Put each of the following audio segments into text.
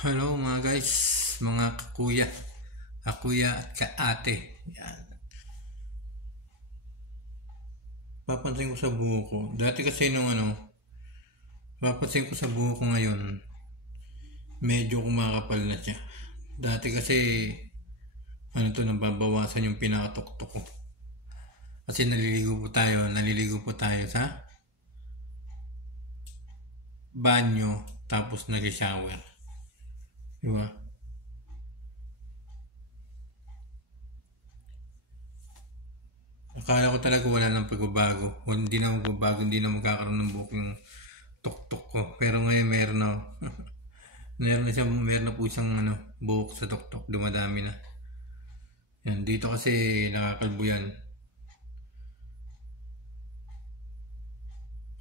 Hello mga guys, mga kakuya at kaate. Yan. Papansin ko sa buho ko. Dati kasi papansin ko sa buho ko ngayon, medyo kumakapal na siya. Dati kasi, nababawasan yung pinakatuktok ko. Kasi naliligo po tayo sa banyo, tapos nag-shower. Diba? Akala ko talaga wala nang pagbabago. Hindi na magbabago, hindi na magkakaroon ng buhok yung tuktok ko. Pero ngayon meron na. meron na po siyang buhok sa tuktok. Dumadami na. Yan, dito kasi nakakalbo yan.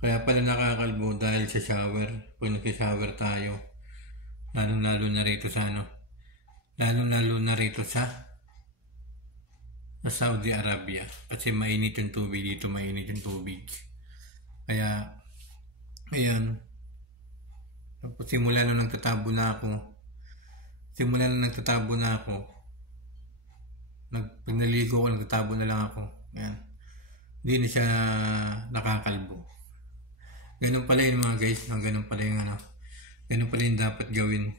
Kaya pala nakakalbo dahil sa shower. Pag nag-shower tayo. Lalo na rito sa Saudi Arabia. Kasi mainit yung tubig dito, mainit yung tubig. Kaya, ayan. Tapos simula nung nagtatabo na ako, pag naligo ko, nagtatabo na lang ako. Ayan. Hindi na siya nakakalbo. Ganun pala yun mga guys, ganun pala yung dapat gawin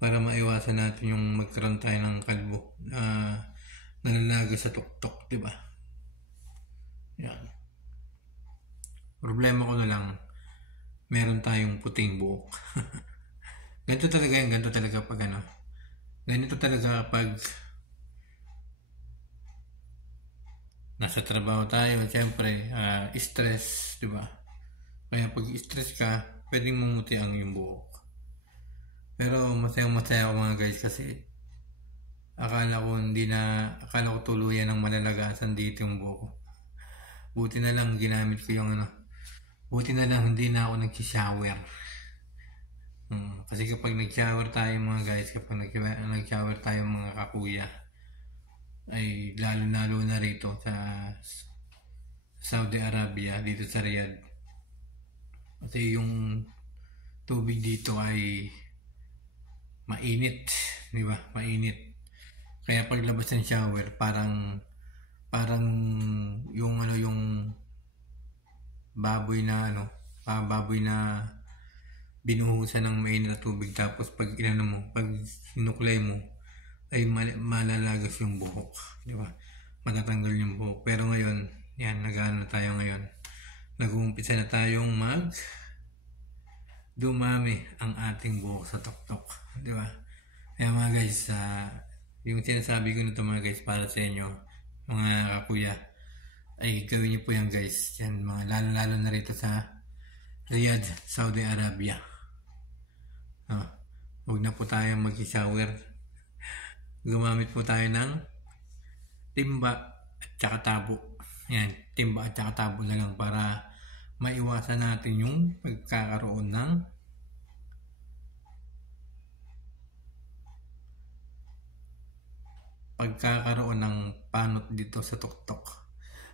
para maiwasan natin yung magkaroon tayo ng kalbo na nalalaga sa tuktok, di ba? Yan. Problema ko na lang, meron tayong puting buhok. Ganito talaga pag nasa trabaho tayo, siyempre, stress, di ba? Kaya pag stress ka, pwedeng mumuti ang iyong buhok. Pero masaya ako mga guys kasi akala ko tuluyan ng malalagasan dito yung buhok ko. Buti na lang ginamit ko buti na lang hindi na ako nag-shower. Kasi kapag nag-shower tayo mga guys, kapag nag-shower tayo mga kakuya, ay lalo na rito sa Saudi Arabia, dito sa Riyadh. Kasi yung tubig dito ay mainit, di ba? Mainit. Kaya paglabas ng shower, parang yung baboy na binuhusan ng mainit na tubig, tapos pag sinuklay mo, ay malalagas yung buhok, di ba? Matatanggal yung buhok. Pero ngayon, yan, tayo ngayon. Nag-uumpisa na tayong dumami ang ating buhok sa tuktok, di ba? Kaya mga guys, yung sinasabi ko nito mga guys para sa inyo, mga kakuya, ay gawin niyo po yan guys. Yan, mga lalo na rito sa Riyadh, Saudi Arabia. Huwag na po tayong mag-shower. Gumamit po tayo ng timba at saka tabo. Yan, timba at saka tabo na lang para maiwasan natin yung pagkakaroon ng panot dito sa tuktok.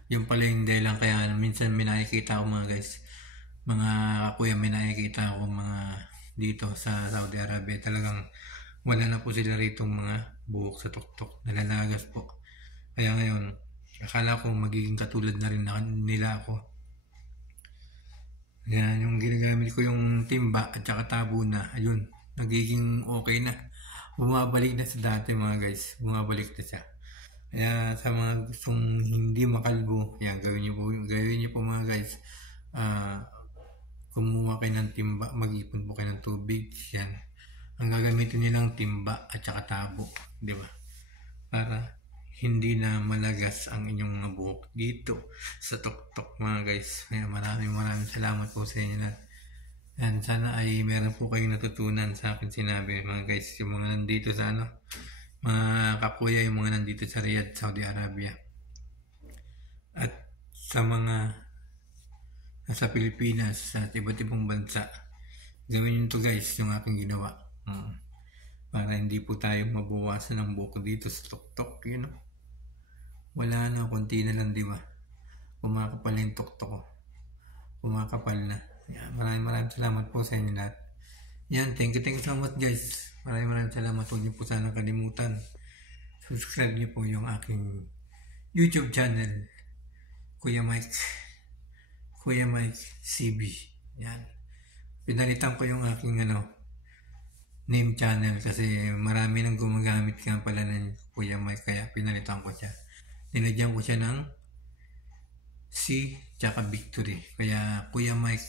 Yung pala yung dahilan kaya minsan may nakikita ko mga guys, mga kuya, may nakikita ko mga dito sa Saudi Arabia, talagang wala na po sila rito mga buhok sa tuktok, nalalagas po. Kaya ngayon, akala ko magiging katulad na rin nila ako. Yan, yung ginagamit ko yung timba at saka tabo na, ayun, nagiging okay na. Bumabalik na sa dati mga guys, bumabalik na siya. Kaya sa mga gustong hindi makalbo, yan, gawin niyo po mga guys. Kumuha kayo ng timba, mag-ipon po kayo ng tubig, yan. Ang gagamitin nilang timba at saka tabo, di ba? Para hindi na malagas ang inyong mga buhok dito sa tuktok mga guys. Kaya maraming salamat po sa inyo lahat. Yan, sana ay meron po kayong natutunan sa akin sinabi mga guys, yung mga nandito sa mga kakuya, yung mga nandito sa Riyadh, Saudi Arabia, at sa mga nasa Pilipinas, sa iba't ibang bansa. Gawin nyo to guys, yung aking ginawa, para hindi po tayo mabawasan ng buhok dito sa tuktok, wala na, konti na lang, di ba? Kumakapal yung tuktok ko, kumakapal na. Maraming salamat po sa inyo lahat. Yan, thank you so much guys. Maraming salamat. Huwag niyo po sana kalimutan. Subscribe niyo po yung aking YouTube channel. Kuya Mike CB. Yan. Pinalitan ko yung aking name channel kasi marami nang gumagamit nga pala ng Kuya Mike, kaya pinalitan ko siya. Nilagyan ko siya ng C tsaka Victory. Kaya Kuya Mike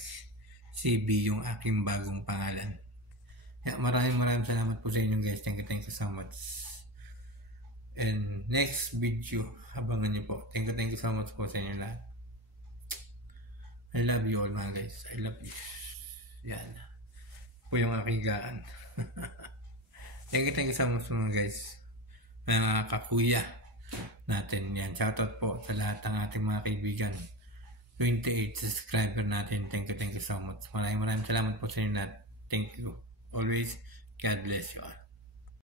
CB yung aking bagong pangalan. Kaya maraming salamat po sa inyo guys. Thank you so much. And next video, abangan niyo po. Thank you so much po sa inyo lahat. I love you all mga guys. I love you. Yan. Po yung aking gaan. Thank you so much mga guys. Mga kakuya natin. Yan. Shoutout po sa lahat ng ating mga kaibigan. 28 subscriber natin. Thank you so much. Maraming salamat po sa inyo lahat. Thank you. Always, God bless you all.